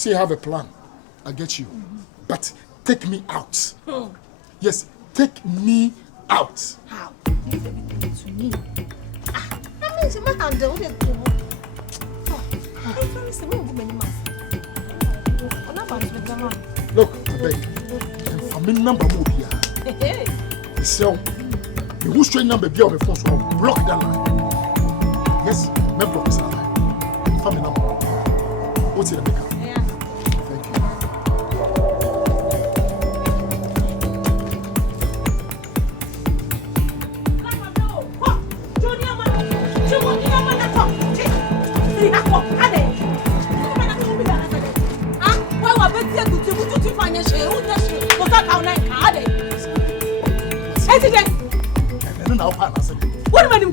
say you have a plan. I get you. But take me out. Yes, take me out. How? Leave everything to me. I mean, my hand down there. Look, I beg. I'm in number move here. The cell. The whole straight number be on my phone, so I'll block that line. Yes, my block is that line. Family number. What's it, America? Thank you. What am I doing?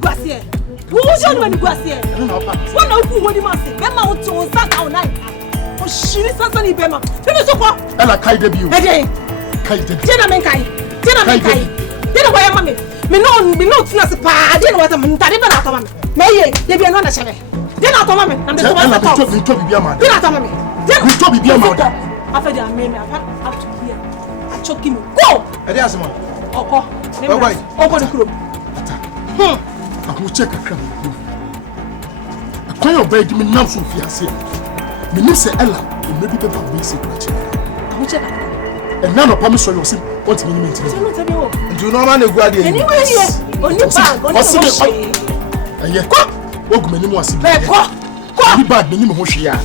Who's your man? What now? Who you must say? Bema to Saka night. Oh, she is Sassani Bema. Finish up. Ella Kai debut. Kai debut. Tena Menkai. Tena why am I? Me no Nasa. I didn't want to tell you. May they be another shabby. Then I'll come in. I'm the to be a man. Then I'll come in. Then we to be a man. After they are made, I've up to here. I choke him. Go! Oko the crew. I will check a crumb. I call your bed, me now so fiancé. Me no say Ella, maybe people be secret. I will check. And none of promise you see what you mean to me. Do no man go there. Anyway, here. Only bag, only and yet, what many more see. Go bad, many more she are.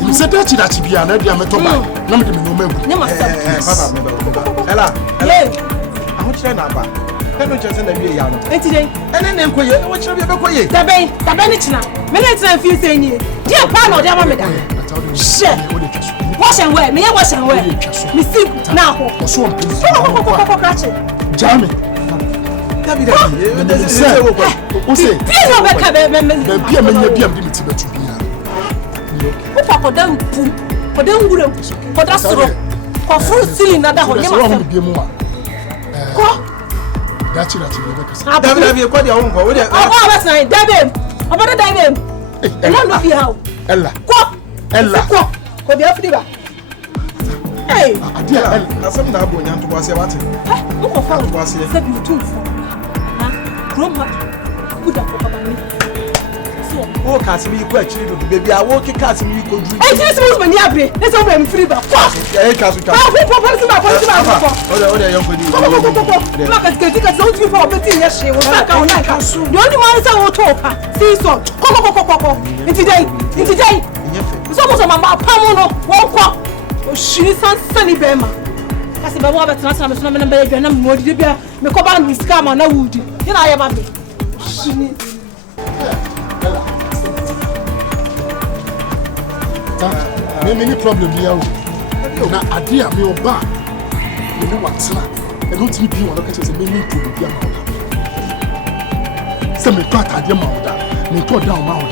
You said that you be another Amatoba. No, no, Ella, I want to know. I don't just send a year. And today, and then what shall be a boy? Tabanichna. Minutes and few saying, dear Pano, dear Mamma. Shit. Wash and wear, me wash and wear. Me see now. So I'm Jamie. That's it. David, you call your own. Oh, that's nice. David. I'm going to dive in. And I'm not here. Ella. Ella. What the Africa? Hey, I said, I'm going to was a water. Look for fun. Was it? Said you too. Grown up. Good up for me. Oh, Casimir, you quite chill, baby. I walk your Casimir. Hey, this was when you have been. Let's open free. Hey, Casimir. Many problem here. Now, I dear me or back. You know what's that? I don't think you want to catch us a minute to be young. Some part of your mouth, me put down mouth.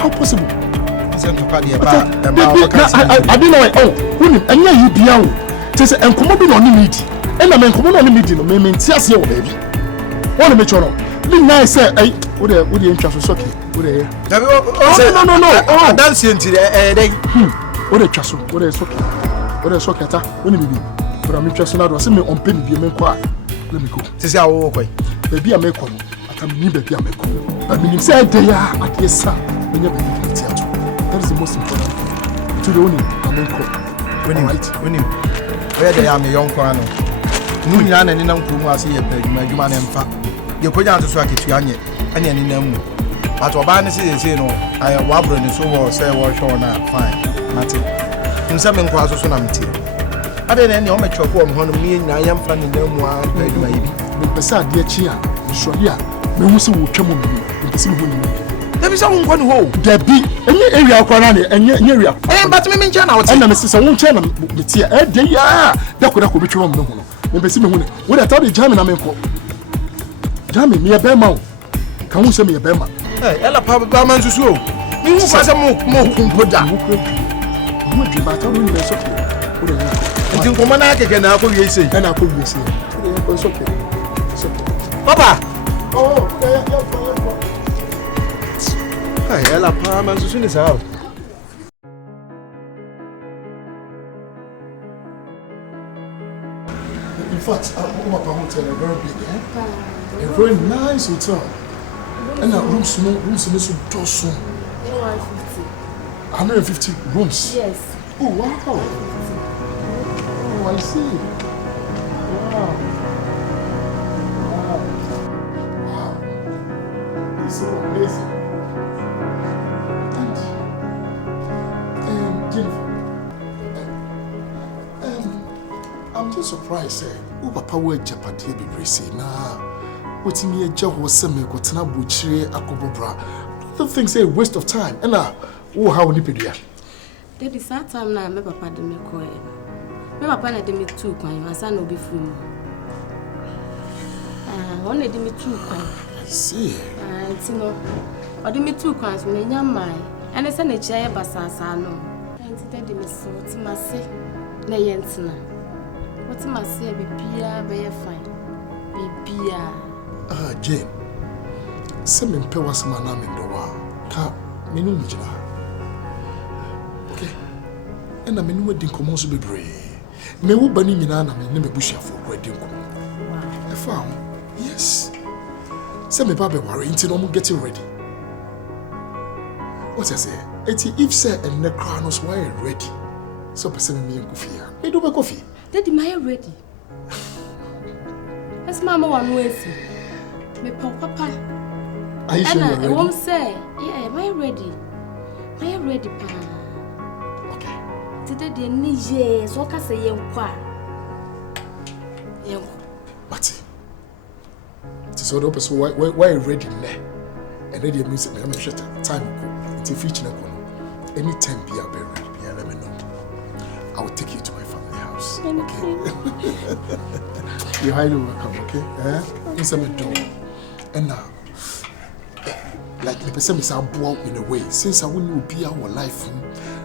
How possible? I didn't know. Oh, and yeah, you be out. Just and come on the meeting. And I mean, come on the meeting, me tears your baby. Want to make sure. Be nice, say, hey, would the interest was okay? Would they? No. Oh, dancing to the What a castle, what a socket, what a socket, when you be. But I'm interested now to see me on penny be a man quiet. Let me go. This is our way. Baby, I make one. I can mean baby, I make one. I mean, say they are at yes, sir. When you're baby, that is the most important thing. To the only, I make one. When you, where they are, young Quano. Nunian and Uncle was here, my human and fat. You put down to swag it to Anya, and in them. At Obanese is, you know, I am wobbling and so was say, well, sure, now, fine. Nothing. In some inquires, so I'm tea. I didn't any homage of one me, and I am finding them one, baby. But beside dear Chia, so yeah, no one will come on me and see who you there is someone one hole. There be any area of Corani and your area. But me, China, and the Mrs. I won't tell them, but here, they are. That could have been wrong. Maybe see me when I told the German, I'm in for. Jamie, me a bema. Can you send me a bema? Hey, Ella Papa Barman to slow. You was a more put down. Would you matter when you're okay? I think Comanac again, I could say, and I could say, it's okay. Papa! Oh, hey, Ella Palmer, as soon as out. In fact, Papa Hotel is very big, eh? A very nice hotel. And our rooms in this hotel. 150 rooms? Yes. Oh, wow. Oh, I see. Wow. Wow. This is so amazing. And Jennifer, I'm just surprised, oh, Papa, where Japati be bracing now. What's in your job was some make what's not butchery, a cobra. Don't think say waste of time. And now, oh, how many pedia? There is that time now, my papa did me call. My papa did me too, my son will be free. Only did me too, I see. It's no, or did me 2 crowns, my young man, and it's a chair, Bassano. And it did me so, what's my say? Nay, Yentina. What's my say, be Pia, be fine. Be Pia. Jane, some imperious man, I'm in the war. Can't mean, okay. And I mean, what didn't come also be brave. Me will bunny me and I never bush for wedding. I found, yes. Send me Baba worry until I'm getting ready. What I say? If sir and the crowners were ready. So, person me and coffee. Me do my coffee. Daddy, my ready. As Mamma one way. Me papa. Are you sure you're ready? I won't say, yeah, am I ready? Am I ready, pa? Okay. Today, the Niger, so can say, Yonko. But it is all the person why ready there. And then the music, I'm sure time it's a feature. Anytime be a very ready, let me know. I will take you to my family house. Okay. You're highly welcome, okay? It's a door. And now, like the person is out in a way, since I wouldn't be our life,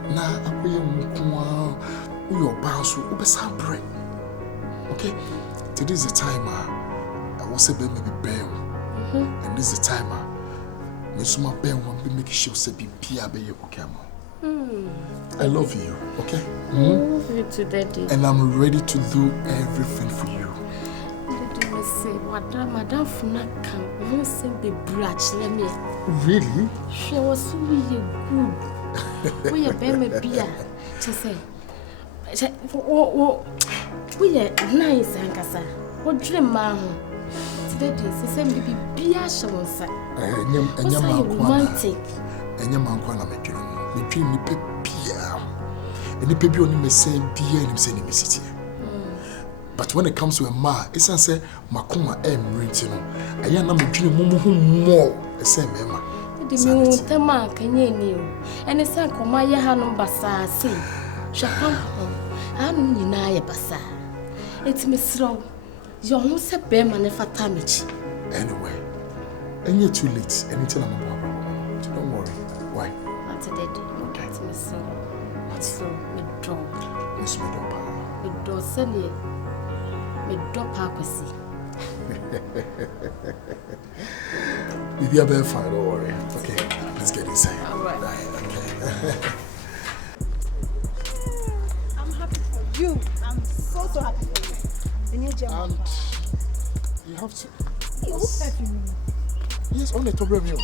now I will your bounce will be some break. Okay? Today is the time I was a baby bell. And this is the time Miss my bell won't be making sure to be Pia be your camel. I love you, okay? I love you too, Daddy. And I'm ready to do everything for you. Say, what Madame Funaka won't say be brach, let me. Really? She was really good. We are baby beer. She said, we are nice, Ankasa. What dream, ma'am? Today, she said, baby beer, she won't say. And your romantic. And your man, me dream me beer. And the baby only may say beer and him saying me city. But when it comes to a ma, it's a say, Makuma written. I am not dreaming more. The same, Emma. The moon, Tama, can you knew? And the son, Komaya Hanum Bassa, say, Shapam, I'm Nina Bassa. It's Miss Row. You're almost a bear man if I damage. Anyway, and you're too late. Anything I'm about. Don't worry. Why? That's a dead. Okay. It's Miss Row. So, me draw. Miss Medopa. Me draw, Sally. Drop accuracy. Maybe I better fine, don't worry. Okay, let's get inside. All right. Okay. I'm happy for you. I'm so happy for you. And you have to. You look happy. Yes, only to bring you.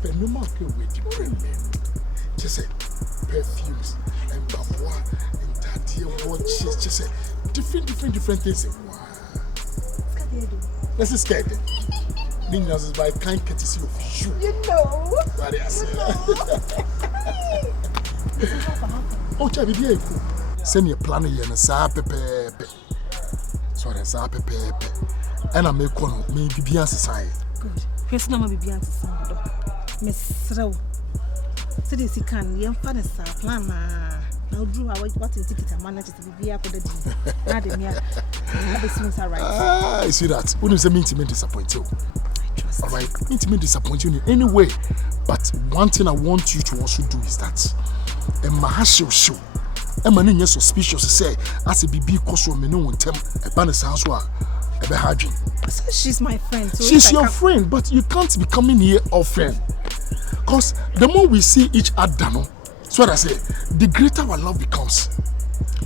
But no matter where you bring me, just say perfumes and bamboa and daddy watches. Just say different things. Wow. This is scared. Ninjas is by kind courtesy of you. You know. What I say? Oh, Chabi, be cool. Send me a plan here and sa pepe. Sorry, sa pepe. And I make one maybe be answer. Good. First, no, maybe be answer. Miss Row. So this can you find a plan. Now, Drew, I what is ticket and manage to be here for the day. I see that. When you say me to disappoint you. All right, me to disappoint you in any way. But one thing I want you to also do is that a mahasho show. A man is suspicious to say, as a BB costume, me no tem a banner's house. She's my friend. So she's your friend, but you can't be coming here often. Because the more we see each other, no, so what I say, the greater our love becomes.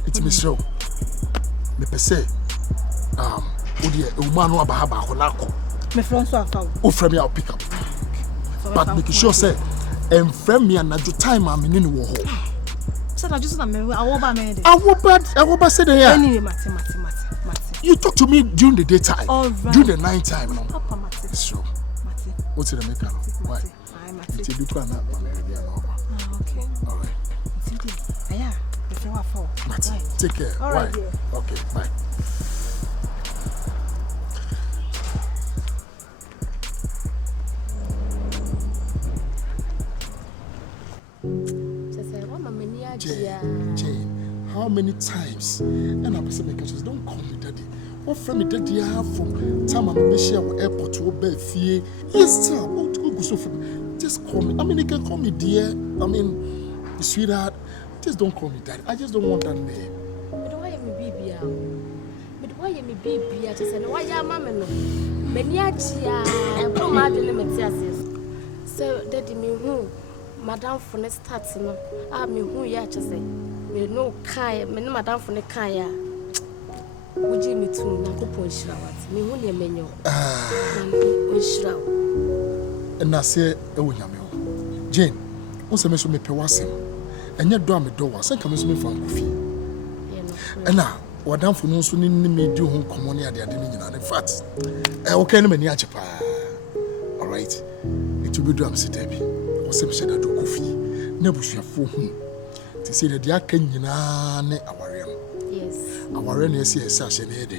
It's Miss Rowe. Me per se, a woman no aba ba me friend so afa o frame me I'll pick up but make sure say and frame me another time I'm in wo ho so na just na me awoba me dey awoba say there anyway mate you talk to me during the daytime during the night time no papa mate sure mate what's the make why mate you do na okay all right aya me friend wa for mate take care all right, why okay bye. Jane, how many times? And I say, don't call me daddy. What friend me daddy I have from time I'm in the airport to obey fear. Yes, sir. Just call me. I mean, you can call me dear. I mean, sweetheart. Just don't call me daddy. I just don't want that name. But why am I baby? But why am I baby? I just said, why am I no? Meniachia, I put my limits. So, daddy, me who? Madam for the starts, no. I mean, who ya just say, me no kai, me no madam for the kaya. Would you me too? Nanko Ponshrawat, me who near menu. And I say, oh, Jane, what's a mess with me pewasim? And yet, do me door, send come me from coffee. And now, what down for no soon me do home common at the Adinian. In fact, okay, no many achapa. All right, it will be drum sit debbie. Some said I do coffee. Never shall for whom to say that the Akan ne our realm. Yes, our realm is a session a day.